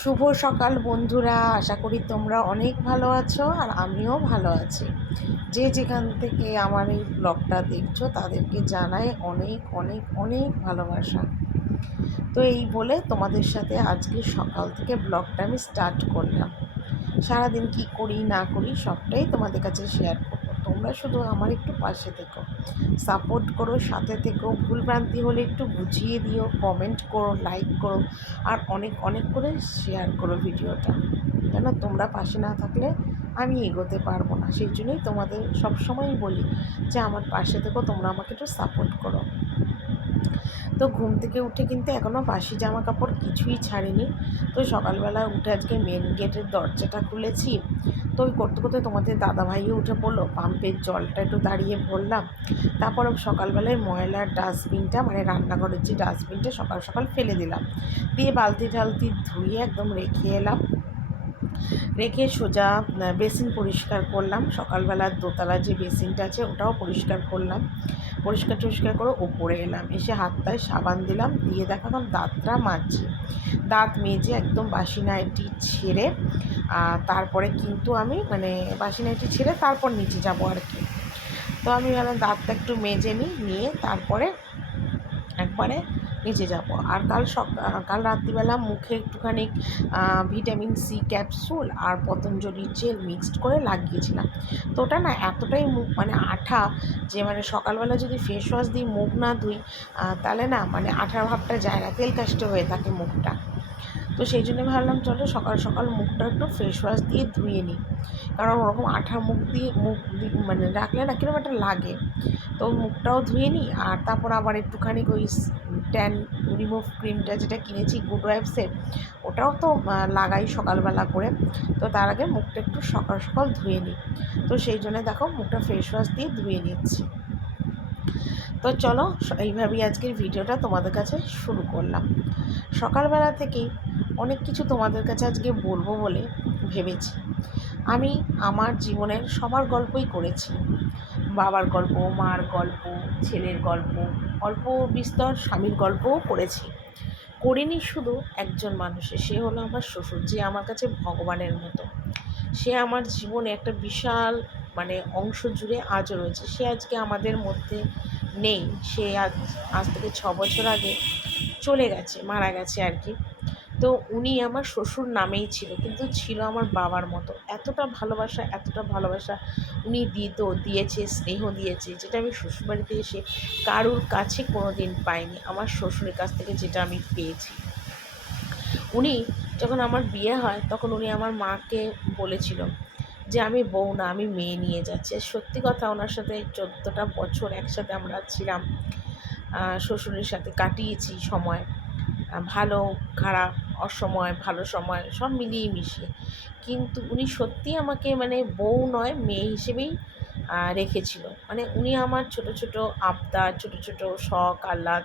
শুভ সকাল বন্ধুরা, আশা করি তোমরা অনেক ভালো আছো আর আমিও ভালো আছি। যে যেখান থেকে আমার এই ব্লগটা দেখছ, তাদেরকে জানাই অনেক অনেক অনেক ভালোবাসা। তো এই বলে তোমাদের সাথে আজকে সকাল থেকে ব্লগটা আমি স্টার্ট করলাম। সারাদিন কি করি, না করি সবটাই তোমাদের কাছে শেয়ার করব। তোমরা শুধু আমার একটু পাশে থেকো। সাপোর্ট করো, সাথে থেকো। ভুলভ্রান্তি হলে একটু বুঝিয়ে দিও কমেন্ট করো লাইক করো, আর অনেক অনেক করে শেয়ার করো ভিডিওটা। কেন তোমরা পাশে না থাকলে আমি এগোতে পারব না। সেই জন্যই তোমাদের সবসময়ই বলি যে, আমার পাশে থেকো, তোমরা আমাকে একটু সাপোর্ট করো। তো ঘুম থেকে উঠে কিন্তু এখনও বাসি জামা কাপড় কিছুই ছাড়িনি। তো সকালবেলা উঠে আজকে মেন গেটের দরজাটা খুলেছি। তো ওই করতে করতে তোমাদের দাদা দাদাভাইও উঠে পড়ল। পাম্পের জলটা একটু দাঁড়িয়ে ভরলাম। তারপর সকালবেলায় ময়লার ডাস্টবিনটা মানে রান্নাঘরের যে ডাস্টবিনটা, সকাল সকাল ফেলে দিলাম। দিয়ে বালতি টালতি ধুয়ে একদম রেখে এলাম। রেখে সোজা বেসিন পরিষ্কার করলাম। সকালবেলার দোতলা যে বেসিনটা আছে, ওটাও পরিষ্কার করলাম। পরিষ্কার টরিষ্কার করে ওপরে এলাম। এসে হাতটায় সাবান দিলাম। দিয়ে দেখালাম দাঁতটা মাজছি দাঁত মেজে একদম বাসি নাইটি ছেড়ে তারপরে কিন্তু আমি মানে বাসি নাইটি ছেড়ে তারপর নিচে যাব আর কি। তো আমি ভাবলাম দাঁতটা একটু মেজে নিই, নিয়ে তারপরে একবারে নিচে যাব। আর কাল সকাল কাল রাত্রিবেলা মুখে একটুখানি ভিটামিন সি ক্যাপসুল আর পতঞ্জলির জেল মিক্সড করে লাগিয়েছিলাম। তো ওটা না এতটাই মুখ মানে আঠা যে মানে সকালবেলা যদি ফেস ওয়াশ দিই, মুখ না ধুই তাহলে না মানে আঠার ভাবটা যায় না, তেল কাস্টে হয়ে থাকে মুখটা। তো সেই জন্য ভাবলাম, চলো সকাল সকাল মুখটা একটু ফেস ওয়াশ দিয়ে ধুয়ে নিই। কারণ ওরকম আঠা মুখ দিয়ে, মুখ মানে রাখলে না কীরকম একটা লাগে। তো মুখটাও ধুয়ে নিই আর তারপর আবার একটুখানি ওই ট্যান রিমুভ ক্রিমটা যেটা কিনেছি গুড ওয়াইফসের ওটাও তো লাগাই সকালবেলা করে। তো তার আগে মুখটা একটু সকাল সকাল ধুয়ে নিই। তো সেই জন্য দেখো মুখটা ফেস ওয়াশ দিয়ে ধুয়ে নিচ্ছি। তো চলো, এইভাবেই আজকের ভিডিওটা তোমাদের কাছে শুরু করলাম। সকালবেলা থেকেই অনেক কিছু তোমাদের কাছে আজকে বলব বলে ভেবেছি। আমি আমার জীবনের সবার গল্পই করেছি। বাবার গল্প, মার গল্প, ছেলের গল্প, অল্প বিস্তর স্বামীর গল্পও করেছি। করিনি শুধু একজন মানুষের, সে হলো আমার শ্বশুর, যে আমার কাছে ভগবানের মতো। সে আমার জীবনে একটা বিশাল মানে অংশ জুড়ে আজও রয়েছে। সে আজকে আমাদের মধ্যে নেই। সে আজ আজ থেকে ছ বছর আগে চলে গেছে, মারা গেছে আর কি। তো উনি আমার শ্বশুর নামেই ছিল, কিন্তু ছিল আমার বাবার মতো। এতটা ভালোবাসা এতটা ভালোবাসা উনি দিত, দিয়েছে, স্নেহ দিয়েছে, যেটা আমি শ্বশুরবাড়িতে এসে কারুর কাছে কোনো দিন পাইনি, আমার শ্বশুরের কাছ থেকে যেটা আমি পেয়েছি। উনি যখন আমার বিয়ে হয়, তখন উনি আমার মাকে বলেছিল যে আমি বউ না, আমি মেয়ে নিয়ে যাচ্ছি। সত্যি কথা ওনার সাথে চোদ্দোটা বছর একসাথে আমরা ছিলাম। শ্বশুরের সাথে কাটিয়েছি সময়। ভালো, খারাপ, অসময়, ভালো সময়, সব মিলিয়ে মিশিয়ে। কিন্তু উনি সত্যি আমাকে মানে বউ নয়, মেয়ে হিসেবেই রেখেছিল। মানে উনি আমার ছোট ছোট আবদার, ছোট ছোট শখ, আহ্লাদ,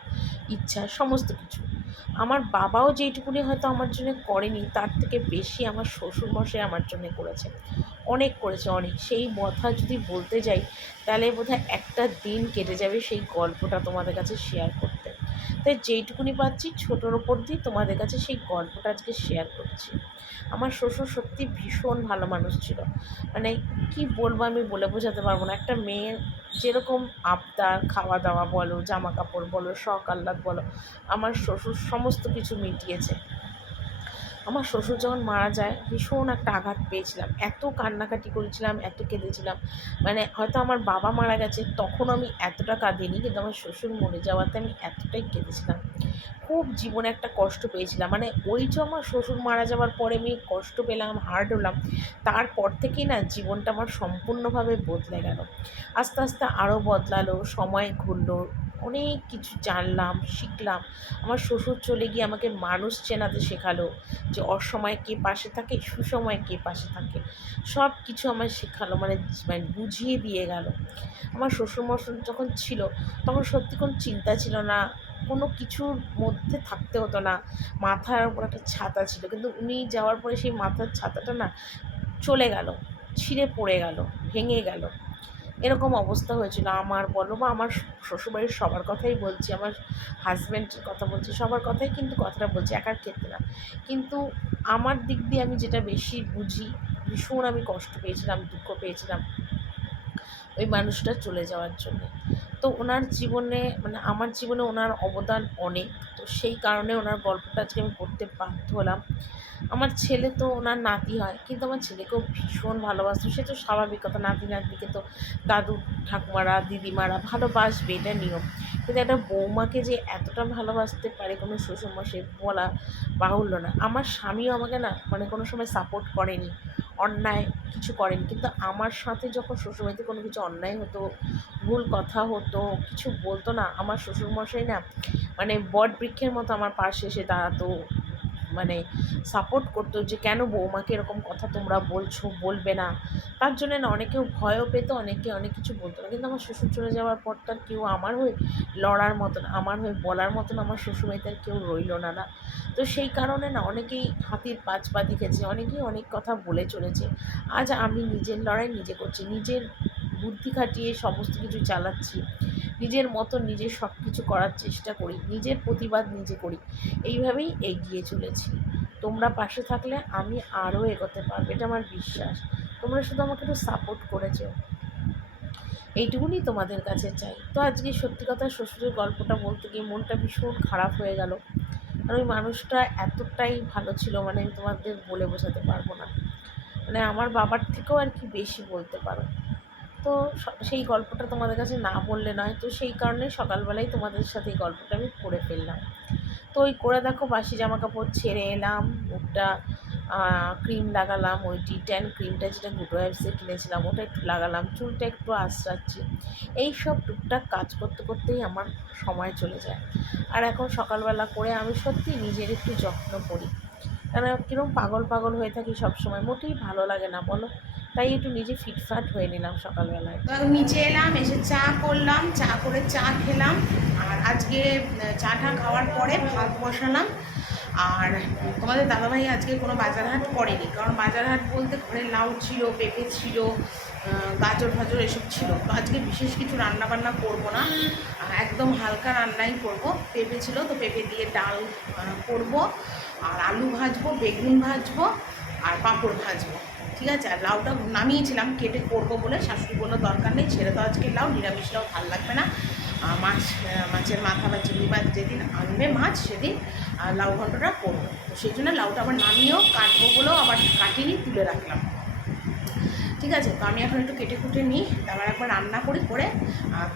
ইচ্ছা, সমস্ত কিছু। আমার বাবাও যেইটুকুনি হয়তো আমার জন্য করেনি, তার থেকে বেশি আমার শ্বশুরমশাই আমার জন্য করেছে অনেক করেছে, অনেক। সেই কথা যদি বলতে যাই, তাহলে বোধহয় একটা দিন কেটে যাবে সেই গল্পটা তোমাদের কাছে শেয়ার করতে। তাই যেইটুকুনি পাচ্ছি ছোটোর ওপর দিয়ে তোমাদের কাছে সেই গল্পটা আজকে শেয়ার করছি। আমার শ্বশুর সত্যি ভীষণ ভালো মানুষ ছিল। মানে কি বলব আমি বলে বোঝাতে পারব না। একটা মেয়ের যেরকম আবদার খাওয়া দাওয়া বলো জামা কাপড় বলো শখ আহ্লাদ বলো, আমার শ্বশুর সমস্ত কিছু মিটিয়েছে। আমার শ্বশুর যখন মারা যায়, ভীষণ একটা আঘাত পেয়েছিলাম। এত কান্নাকাটি করেছিলাম, এত কেঁদেছিলাম। মানে হয়তো আমার বাবা মারা গেছে, তখন আমি এতটা কাঁদিনি, কিন্তু আমার শ্বশুর মরে যাওয়াতে আমি এতটাই কেঁদেছিলাম। খুব জীবনে একটা কষ্ট পেয়েছিলাম। মানে ওই যে আমার শ্বশুর মারা যাওয়ার পরে আমি কষ্ট পেলাম হার্ড হলাম, তারপর থেকেই না জীবনটা আমার সম্পূর্ণভাবে বদলে গেল। আস্তে আস্তে আরও বদলালো, সময় ঘুরলো অনেক কিছু জানলাম, শিখলাম। আমার শ্বশুর চলে গিয়ে আমাকে মানুষ চেনাতে শেখালো যে অসময়ে কে পাশে থাকে, সুসময়ে কে পাশে থাকে। সব কিছু আমার শেখালো মানে মানে বুঝিয়ে দিয়ে গেল। আমার শ্বশুরমশাই যখন ছিল, তখন সত্যি কোনো চিন্তা ছিল না, কোনো কিছুর মধ্যে থাকতে হতো না। মাথার উপর একটা ছাতা ছিল, কিন্তু উনি যাওয়ার পরে সেই মাথার ছাতাটা না চলে গেল, ছিঁড়ে পড়ে গেল, ভেঙে গেল। এরকম অবস্থা হয়েছিল। আমার বলো বা আমার শ্বশুরবাড়ির সবার কথাই বলছি, আমার হাজব্যান্ডের কথা বলছি, সবার কথাই কিন্তু কথাটা বলছি, একার ক্ষেত্রে না। কিন্তু আমার দিক দিয়ে আমি যেটা বেশি বুঝি, ভীষণ আমি কষ্ট পেয়েছিলাম, দুঃখ পেয়েছিলাম ওই মানুষটা চলে যাওয়ার জন্য। তো ওনার জীবনে মানে আমার জীবনে ওনার অবদান অনেক। তো সেই কারণে ওনার গল্পটা আজকে আমি পড়তে বাধ্য হলাম। আমার ছেলে তো ওনার নাতি হয়, কিন্তু আমার ছেলেকেও ভীষণ ভালোবাসতো। সে তো স্বাভাবিক কথা নাতি নাতনিকে তো দাদু, ঠাকুমারা, দিদিমারা ভালোবাসবে, এটা নিয়ম। কিন্তু একটা বৌমাকে যে এতটা ভালোবাসতে পারে কোনো শ্বশুরমশাই বলা বাহুল্য না। আমার স্বামীও আমাকে না মানে কোনো সময় সাপোর্ট করেনি, অন্যায় কিছু করেন। কিন্তু আমার সাথে যখন শ্বশুরবাড়িতে কোনো কিছু অন্যায় হতো, ভুল কথা হতো, কিছু বলতো না, আমার শ্বশুরমশাই না মানে বট বৃক্ষের মতো আমার পাশে এসে দাঁড়াতো। মানে সাপোর্ট করতো যে, কেন বৌমাকে এরকম কথা তোমরা বলছো? বলবে না। তার জন্য না অনেকেও ভয়ও পেতো, অনেকে অনেক কিছু বলতো না। কিন্তু আমার শ্বশুর চলে যাওয়ার পর তার কেউ আমার হয়ে লড়ার মতন, আমার হয়ে বলার মতন আমার শ্বশুরবাড়িতে আর কেউ রইল না না। তো সেই কারণে না অনেকেই হাতির পাঁচ পা দেখেছে, অনেকেই অনেক কথা বলে চলেছে। আজ আমি নিজের লড়াই নিজে করছি, নিজের বুদ্ধি খাটিয়ে সমস্ত কিছু চালাচ্ছি। নিজের মতো নিজে সব কিছু করার চেষ্টা করি, নিজের প্রতিবাদ নিজে করি। এইভাবেই এগিয়ে চলেছি। তোমরা পাশে থাকলে আমি আরও এগোতে পারব, এটা আমার বিশ্বাস। তোমরা শুধু আমাকে একটু সাপোর্ট করেছ। এইটুকুনি তোমাদের কাছে চাই। তো আজকে সত্যি কথা শ্বশুরের গল্পটা বলতে গিয়ে মনটা ভীষণ খারাপ হয়ে গেল। আর ওই মানুষটা এতটাই ভালো ছিল মানে আমি তোমাদের বলে বোঝাতে পারব না। মানে আমার বাবার থেকেও আর কি বেশি বলতে পারো। তো সেই গল্পটা তোমাদের কাছে না বললে নয়। তো সেই কারণে সকালবেলায় তোমাদের সাথে এই গল্পটা আমি করে ফেললাম। তো ওই করে দেখো, বাসি জামা কাপড় ছেড়ে এলাম, মুখটা ক্রিম লাগালাম, ওই টি ট্যান ক্রিমটা যেটা গুটো অ্যাপসে কিনেছিলাম, ওটা একটু লাগালাম, চুলটা একটু আশ্রাচ্ছি এই সব টুকটাক কাজ করতে করতেই আমার সময় চলে যায়। আর এখন সকালবেলা করে আমি সত্যি নিজের একটু যত্ন করি। কেন কীরকম পাগল পাগল হয়ে থাকি সবসময়, মোটেই ভালো লাগে না, বলো? তাই একটু নিজে ফিটফাট হয়ে নিলাম সকালবেলায়। নিচে এলাম, এসে চা করলাম, চা করে চা খেলাম। আর আজকে চাটা খাওয়ার পরে ভাত বসালাম। আর তোমাদের দাদাভাই আজকে কোনো বাজার হাট করেনি, কারণ বাজার হাট বলতে ঘরে লাউ ছিল, পেঁপে ছিল গাজর ফাজর এসব ছিল। তো আজকে বিশেষ কিছু রান্না বান্না করব না। একদম হালকা রান্নাই করব। পেঁপে ছিল তো পেঁপে দিয়ে ডাল করব। আর আলু ভাজবো, বেগুন ভাজবো, আর পাঁপড় ভাজবো। ঠিক আছে? আর লাউটা নামিয়েছিলাম, কেটে করব বলে শাশুড়ি বলল, দরকার নেই, ছেড়ে তো আজকে লাউ, নিরামিষ লাউ ভালো লাগবে না। মাছ মাছের মাথা বা চিংড়ি মাছ যেদিন আনবে মাছ, সেদিন লাউ ঘন্টটা করব। তো সেই জন্য লাউটা আবার নামিয়েও কাটবো বলেও আবার কাটিনি, তুলে রাখলাম। ঠিক আছে? তো আমি এখন একটু কেটে কুটে নিই, তারপর একবার রান্না করি, করে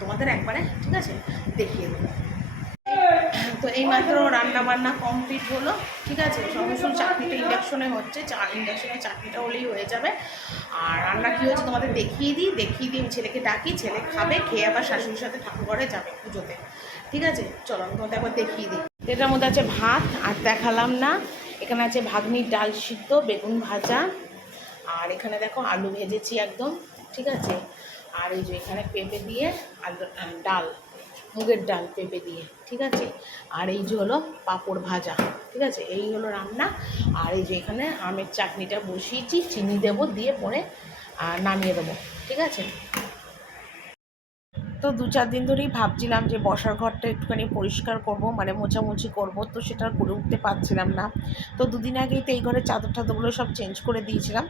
তোমাদের একবারে, ঠিক আছে, দেখিয়ে দেবো। তো এই মাত্র রান্না বান্না কমপ্লিট হলো, ঠিক আছে? সমস্ত চাটনিটা ইন্ডাকশনে হচ্ছে, চা ইন্ডাকশনে চাটনিটা হলেই হয়ে যাবে। আর রান্না কী হচ্ছে তোমাদের দেখিয়ে দিই দেখিয়ে দিই ছেলেকে ডাকি, ছেলে খাবে, খেয়ে আবার শাশুড়ির সাথে ঠাকুরঘরে যাবে পুজোতে। ঠিক আছে? চলো, আমি তোমাদের একবার দেখিয়ে দিই। এটার মধ্যে আছে ভাত, আর দেখালাম না। এখানে আছে ভাগ্নির ডাল সিদ্ধ, বেগুন ভাজা। আর এখানে দেখো আলু ভেজেছি একদম, ঠিক আছে? আর এই যে এখানে পেঁপে দিয়ে আলু ডাল। মুগের ডাল পেঁপে দিয়ে, ঠিক আছে? আর এই যে হলো পাঁপড় ভাজা, ঠিক আছে? এই হলো রান্না। আর এই যে এখানে আমের চাটনিটা বসিয়েছি, চিনি দেবো দিয়ে পরে নামিয়ে দেবো, ঠিক আছে? তো দু চার দিন ধরেই ভাবছিলাম যে বসার ঘরটা একটুখানি পরিষ্কার করব মানে মোছামুছি করব, তো সেটা করে উঠতে পারছিলাম না। তো দুদিন আগেই তো এই ঘরের চাদর টাদরগুলো সব চেঞ্জ করে দিয়েছিলাম।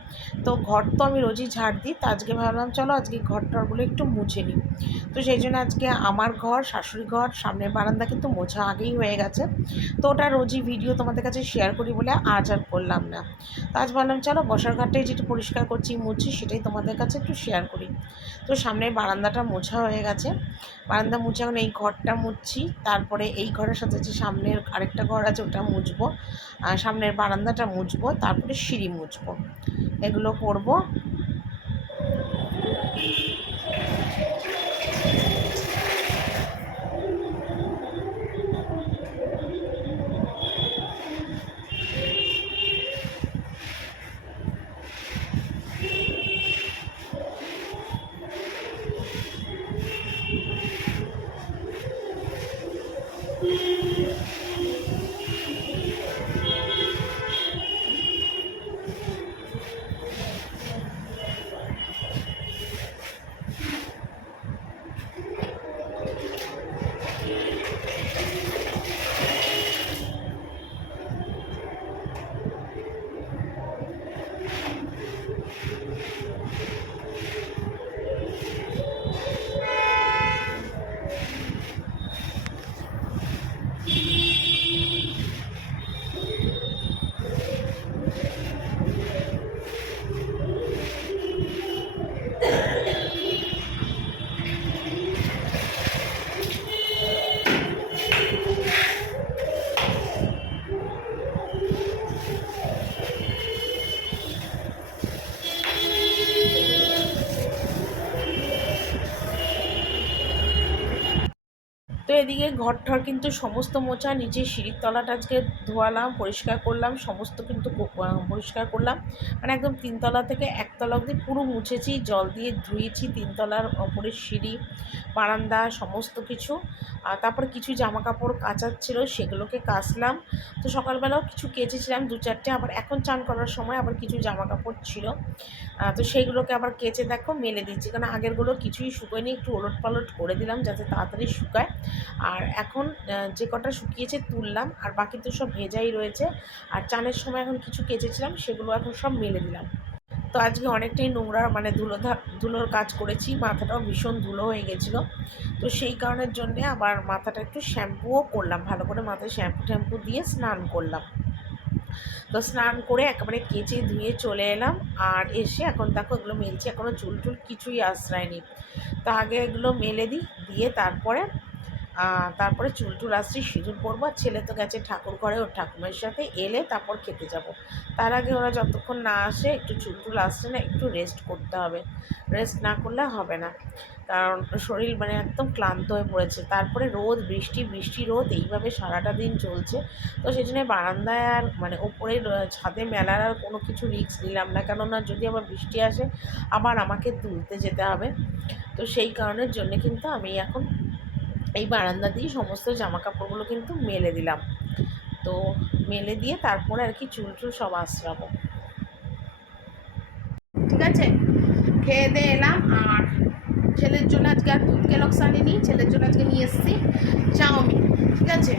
তো ঘর তো আমি রোজই ঝাড় দিই, তো আজকে ভাবলাম চলো আজকে ঘর টরগুলো একটু মুছে নিই। তো সেই জন্য আজকে আমার ঘর, শাশুড়ি ঘর, সামনের বারান্দা কিন্তু মোছা আগেই হয়ে গেছে। তো ওটা রোজই ভিডিও তোমাদের কাছে শেয়ার করি বলে আজ আর করলাম না। তো আজ ভাবলাম চলো বসার ঘরটাই যেটা পরিষ্কার করছি, মুছি, সেটাই তোমাদের কাছে একটু শেয়ার করি। তো সামনের বারান্দাটা মোছা হয়ে গেছে। আছে। বারান্দা মুছে এখন এই ঘরটা মুছছি তারপরে এই ঘরের সাথে যে সামনের আরেকটা ঘর আছে, ওটা মুছবো। সামনের বারান্দাটা মুছবো, তারপরে সিঁড়ি মুছবো। এগুলো করব। এদিকে ঘর ঠর কিন্তু সমস্ত মোচা নিচে সিঁড়ির তলাটা আজকে ধোয়ালাম, পরিষ্কার করলাম, সমস্ত কিন্তু পরিষ্কার করলাম। মানে একদম তিনতলা থেকে একতলা অবধি পুরো মুছেছি, জল দিয়ে ধুয়েছি, তিনতলার ওপরের সিঁড়ি, বারান্দা, সমস্ত কিছু। আর তারপর কিছু জামা কাপড় কাচার ছিল, সেগুলোকে কাচলাম। তো সকালবেলাও কিছু কেচেছিলাম, দু চারটে। আবার এখন চান করার সময় আবার কিছু জামা কাপড় ছিল তো সেইগুলোকে আবার কেচে দেখো মেলে দিচ্ছি। কারণ আগেরগুলো কিছুই শুকোয়নি, একটু ওলট পালট করে দিলাম যাতে তাড়াতাড়ি শুকায়। আর এখন যে কটা শুকিয়েছে তুললাম, আর বাকি তো সব ভেজাই রয়েছে। আর চানের সময় এখন কিছু কেচেছিলাম, সেগুলো এখন সব মেলে দিলাম। তো আজকে অনেকটাই নোংরা মানে ধুলো ধুলোর কাজ করেছি, মাথাটাও ভীষণ ধুলো হয়ে গেছিল। তো সেই কারণের জন্যে আবার মাথাটা একটু শ্যাম্পুও করলাম, ভালো করে মাথায় শ্যাম্পু ট্যাম্পু দিয়ে স্নান করলাম। তো স্নান করে একেবারে কেচে ধুয়ে চলে এলাম, আর এসে এখন দেখো এগুলো মেলছি এখনও চুল টুল কিছুই আশ্রয়নি তো আগে এগুলো মেলে দিই, দিয়ে তারপরে তারপরে চুল টুল আসছি সিঁদুর পরবো, আর ছেলে তো গেছে ঠাকুর ঘরে, ওর ঠাকুমার সাথে এলে তারপর খেতে যাব। তার আগে ওরা যতক্ষণ না আসে, একটু চুল টুল আসছে না, একটু রেস্ট করতে হবে। রেস্ট না করলে হবে না। কারণ শরীর মানে একদম ক্লান্ত হয়ে পড়েছে। তারপরে রোদ, বৃষ্টি বৃষ্টি রোদ, এইভাবে সারাটা দিন চলছে। তো সেই জন্য বারান্দায় আর মানে ওপরে ছাদে মেলার আর কোনো কিছু রিস্ক নিলাম না। কেননা যদি আবার বৃষ্টি আসে, আবার আমাকে তুলতে যেতে হবে। তো সেই কারণের জন্য কিন্তু আমি এখন এই বারান্দা দিয়ে সমস্ত জামা কাপড়গুলো কিন্তু মেলে দিলাম। তো মেলে দিয়ে তারপরে আর কি চুল টুল সব আশ্রাবো ঠিক আছে? খেয়ে দিয়ে এলাম। আর ছেলের জন্য আজকে আর দুধ কেলক্স আনিনি ছেলের জন্য আজকে নিয়ে এসেছি চাউমিন। ঠিক আছে?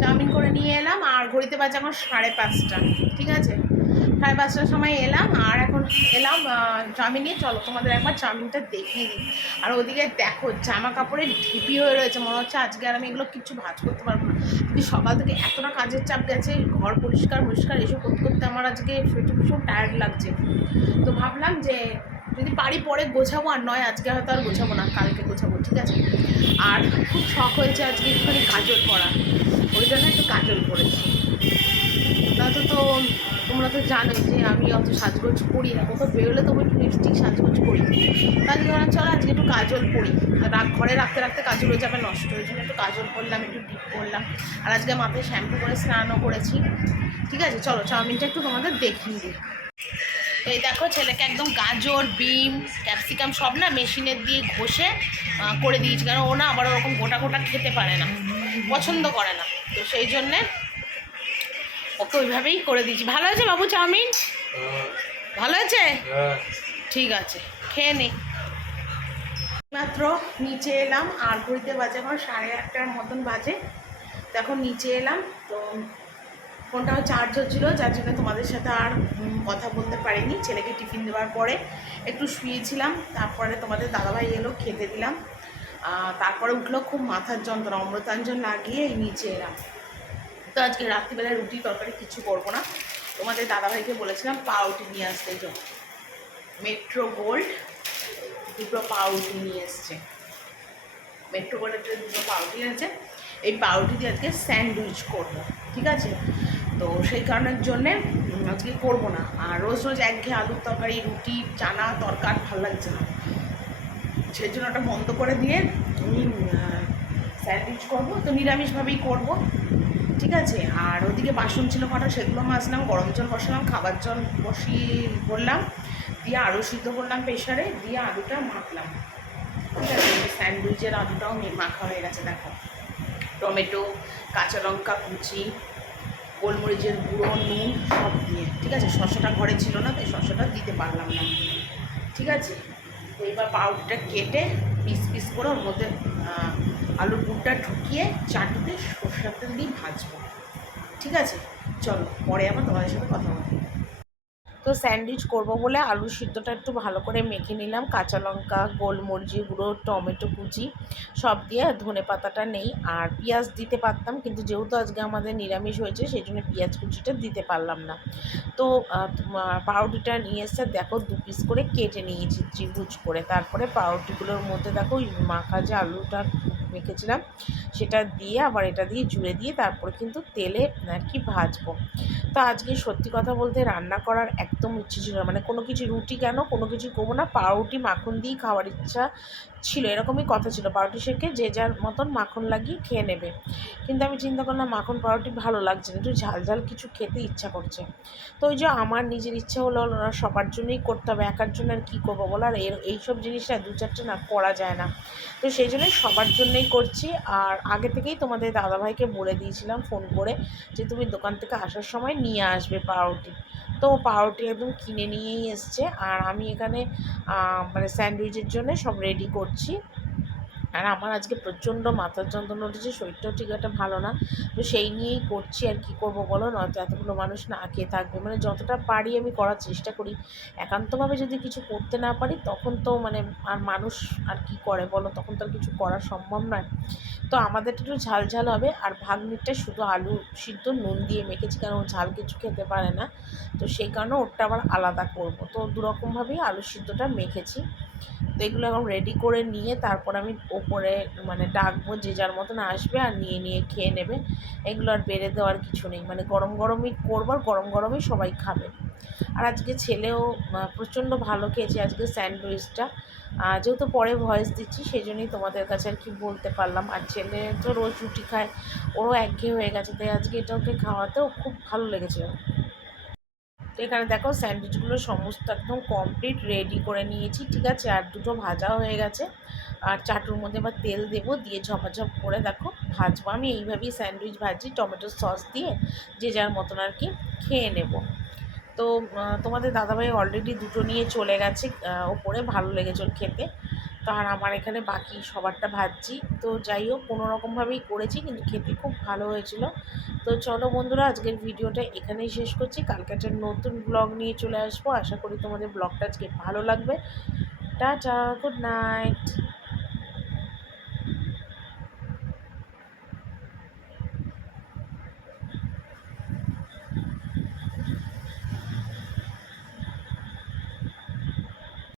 চাউমিন করে নিয়ে এলাম। আর ঘড়িতে বাজে এখন সাড়ে পাঁচটা। ঠিক আছে? সাড়ে পাঁচটার সময় এলাম, আর এখন এলাম চাউমিন নিয়ে। চলো, তোমাদের একবার চাউমিনটা দেখিয়ে দিই। আর ওদিকে দেখো জামা কাপড়ে ঢিপি হয়ে রয়েছে। মনে হচ্ছে আজকে আর আমি এগুলো কিছু ভাজ করতে পারব না। কিন্তু সকাল থেকে এতটা কাজের চাপ গেছে, ঘর পরিষ্কার পরিষ্কার এসব করতে করতে আমার আজকে শরীরটা ভীষণ টায়ার্ড লাগছে। তো ভাবলাম যে যদি পারি পরে গোছাবো, আর নয়, আজকে হয়তো আর গোছাবো না, কালকে গোছাবো, ঠিক আছে? আর খুব শখ হয়েছে আজকে একটুখানি কাজল করা ওই জন্য একটু কাজল করেছি নয়তো তো তোমরা তো জানোই যে আমি অত সাজগোজ করি না। কোথাও বেরোলে তবু একটু লিপস্টিক সাজগোজ করি। তাহলে ধরো চলো আজকে একটু কাজল করি রাখ ঘরে রাখতে রাখতে কাজল হয়ে যাবে নষ্ট হয়ে যাবে একটু কাজল করলাম একটু ডিপ করলাম আর আজকে মাথায় শ্যাম্পু করে স্নানও করেছি। ঠিক আছে, চলো চাউমিনটা একটু তোমাদের দেখিয়ে দিই। এই দেখো ছেলেকে একদম গাজর, বিম, ক্যাপসিকাম সব না মেশিনের দিয়ে ঘষে করে দিয়েছি। কারণ ও না আবার ওরকম গোটা গোটা খেতে পারে না। পছন্দ করে না। তো সেই জন্যে ওকে ওইভাবেই করে দিয়েছি। ভালো আছে বাবু চাউমিন? ভালো আছে? ঠিক আছে খেয়ে নে। মাত্র নিচে এলাম আর ঘুরতে বাজে আমার সাড়ে আটটার মতন বাজে। তো এখন নিচে এলাম তো ফোনটাও চার্জ হচ্ছিল যার জন্য তোমাদের সাথে আর কথা বলতে পারিনি। ছেলেকে টিফিন দেওয়ার পরে একটু শুয়েছিলাম তারপরে তোমাদের দাদাভাই এলো খেতে দিলাম। তারপরে উঠল খুব মাথার যন্ত্রণা অমৃতাঞ্জন লাগিয়ে এই নিচে এলাম। তো আজকে রাত্রিবেলায় রুটি তরকারি কিছু করব না। তোমাদের দাদাভাইকে বলেছিলাম পাউরুটি নিয়ে আসতে জন্য মেট্রো গোল্ড দুটো পাউরুটি নিয়ে এসছে। মেট্রো গোল্ডের দুটো পাউরুটি আছে এই পাউরুটি দিয়ে আজকে স্যান্ডউইচ করব, ঠিক আছে? তো সেই কারণের জন্যে আজকে করব না। আর রোজ রোজ একঘেয়ে আলুর তরকারি, রুটি, চানা, তরকার ভালো লাগছে না। সেই জন্য ওটা বন্ধ করে দিয়ে আমি স্যান্ডউইচ করব। তো নিরামিষভাবেই করব। ঠিক আছে, আর ওদিকে বাসন ছিল কটা, সেগুলো মাজলাম গরম জল বসালাম, খাবার জল বসিয়ে করলাম দিয়ে আলু সিদ্ধ করলাম প্রেশারে দিয়ে আলুটা মাখলাম। ঠিক আছে স্যান্ডউইচের আলুটাও মাখা হয়ে গেছে, দেখো। টমেটো, কাঁচা লঙ্কা কুচি, গোলমরিচের গুঁড়ো, নুন, সব দিয়ে। ঠিক আছে, শসাটা ঘরে ছিল না, তাই শসাটা দিতে পারলাম না। ঠিক আছে, তো এবার পাউডারটা কেটে পিস পিস করে ওর মধ্যে আলুর পুরটা ঢুকিয়ে চাটুতে সরষের তেল দিয়ে ভাজবো। ঠিক আছে? চলো, পরে আবার তোমাদের সাথে কথা বলব। তো স্যান্ডউইচ করব বলে আলু সিদ্ধটা একটু ভালো করে মেখে নিলাম। কাঁচা লঙ্কা, গোলমরিচ গুঁড়ো, টমেটো কুচি সব দিয়ে ধনে পাতাটা নেই। আর পেঁয়াজ দিতে পারতাম, কিন্তু যেহেতু আজকে আমাদের নিরামিষ হয়েছে, সেই জন্য পেঁয়াজ কুচিটা দিতে পারলাম না। তো পাউরুটিটা নিয়ে এসে দেখো দু পিস করে কেটে নিয়েছি ত্রিভুজ করে। তারপরে পাউরুটিগুলোর মধ্যে দেখো মাখা যে আলুটা মেখেছিলাম। সেটা দিয়ে, আবার এটা দিয়ে জুড়ে দিয়ে তারপরে কিন্তু তেলে আর কি ভাজবো। তো আজকে সত্যি কথা বলতে রান্না করার একদম ইচ্ছে ছিল না। মানে কোনো কিছু রুটি কেন, কোনো কিছু করব না। পাউরুটি, মাখন দিয়েই খাওয়ার ইচ্ছা ছিল। এরকমই কথা ছিল। পাউরুটি শেখে যে যার মতন মাখন লাগিয়ে খেয়ে নেবে। কিন্তু আমি চিন্তা করলাম, মাখন, পাউরুটি ভালো লাগছে না। একটু ঝাল ঝাল কিছু খেতে ইচ্ছা করছে। তো ওই যে আমার নিজের ইচ্ছা হলো সবার জন্যই করতে হবে। একার জন্য আর কী করব বলো? আর এইসব জিনিসটা দু চারটে না করা যায় না। তো সেই জন্যই সবার জন্যই করছি। আর আগে থেকেই তোমাদের দাদাভাইকে বলে দিয়েছিলাম ফোন করে যে তুমি দোকান থেকে আসার সময় নিয়ে আসবে পাউরুটি। তো পাউরুটি একদম কিনে নিয়েই এসছে। আর আমি এখানে মানে স্যান্ডউইচের জন্য সব রেডি করছি। আর আমার আজকে প্রচণ্ড মাথার যন্ত্রণা উঠেছে, শরীরটাও ঠিক একটা ভালো না। তো সেই নিয়েই করছি আর কি করব বলো? নয়তো এতগুলো মানুষ না খেয়ে থাকবে। মানে যতটা পারি আমি করার চেষ্টা করি। একান্তভাবে যদি কিছু করতে না পারি, তখন তো মানে আর মানুষ আর কি করে বলো? তখন তো আর কিছু করা সম্ভব নয়। তো আমাদের একটু ঝাল ঝাল হবে। আর ভাগ্নিরটা শুধু আলু সিদ্ধ নুন দিয়ে মেখেছি, কারণ ও ঝাল কিছু খেতে পারে না। তো সেই কারণে ওরটা আবার আলাদা করব। তো দুরকমভাবেই আলু সিদ্ধটা মেখেছি। তো এগুলো এখন রেডি করে নিয়ে তারপর আমি ওপরে মানে ডাকবো যে যার মতন আসবে আর নিয়ে নিয়ে খেয়ে নেবে। এগুলো আর বেড়ে দেওয়ার কিছু নেই। মানে গরম গরমই করব আর গরম গরমই সবাই খাবে। আর আজকে ছেলেও প্রচণ্ড ভালো খেয়েছে আজকে স্যান্ডউইচটা। যেহেতু পরে ভয়েস দিচ্ছি সেই জন্যই তোমাদের কাছে আর কি বলতে পারলাম। আর ছেলে তো রোজ রুটি খায়, ওরও একঘেয়ে হয়ে গেছে, তাই আজকে এটা ওকে খাওয়াতেও খুব ভালো লেগেছিল তো এখানে দেখো স্যান্ডউইচগুলো সমস্ত একদম কমপ্লিট রেডি করে নিয়েছি, ঠিক আছে? আর দুটো ভাজাও হয়ে গেছে। আর চাটুর মধ্যে এবার তেল দেবো, দিয়ে ঝপাঝপ করে দেখো ভাজবো। আমি এইভাবেই স্যান্ডউইচ ভাজি টমেটো সস দিয়ে, যে যার মতন আর কি খেয়ে নেব। তো তোমাদের দাদাভাই অলরেডি দুটো নিয়ে চলে গেছে ওপরে ভালো লেগেছে খেতে। তো আর আমার এখানে বাকি সবারটা ভাজছি। তো যাই হোক, কোনো রকমভাবেই করেছি, কিন্তু খেতে খুব ভালো হয়েছিল। তো চলো বন্ধুরা, আজকের ভিডিওটা এখানেই শেষ করছি। কালকে একটা নতুন ব্লগ নিয়ে চলে আসব। আশা করি তোমাদের ব্লগটা আজকে ভালো লাগবে। টা টাটা গুড নাইট